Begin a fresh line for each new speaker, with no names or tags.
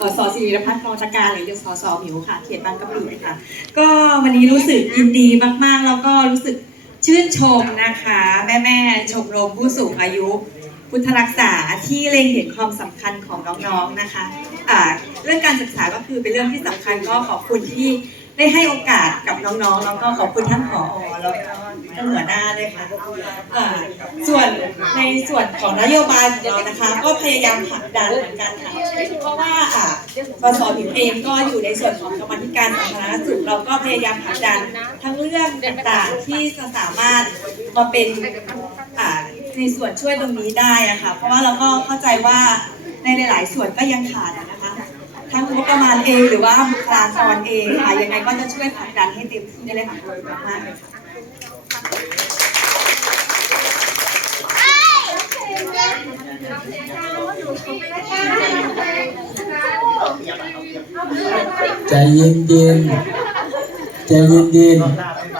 สสศิริรพัฒน์กรชการหรือเรียกสสหมิวค่ะ เขตบางกะปิค่ะ ก็วันนี้รู้สึกยินดีมากๆ แล้วก็รู้สึกชื่นชมนะคะ แม่แม่ๆชมรมผู้สูงอายุ พุทธรักษาที่เล็งเห็นความสำคัญของน้องๆนะคะะเรื่องการศึกษาก็คือเป็นเรื่องที่สำคัญก็ขอบคุณที่ ได้ให้โอกาสกับน้องๆ แล้วก็ขอบคุณท่านผอแล้วก็ท่านหัวหน้าด้วยค่ะอ่าส่วนในส่วนของนโยบายของเรานะคะ ก็พยายามผลักดันเหมือนกันค่ะเพราะว่าอ่าปสผิวเองก็อยู่ในส่วนของกรรมธิการสาธารณสุขเราก็พยายามผลักดันทั้งเรื่องต่างๆที่จะสามารถมาเป็นอ่าในส่วนช่วยตรงนี้ได้ะค่ะเพราะว่าเราก็เข้าใจว่าในหลาย ๆ ส่วนก็ยังขาดนะคะ งบประมาณเองหรือว่าบุคลากรเองค่ะยังไงก็จะช่วยผลักดันให้เต็มที่เลยค่ะขอบคุณมากเลยค่ะ
ใจเย็นๆใจเย็นๆ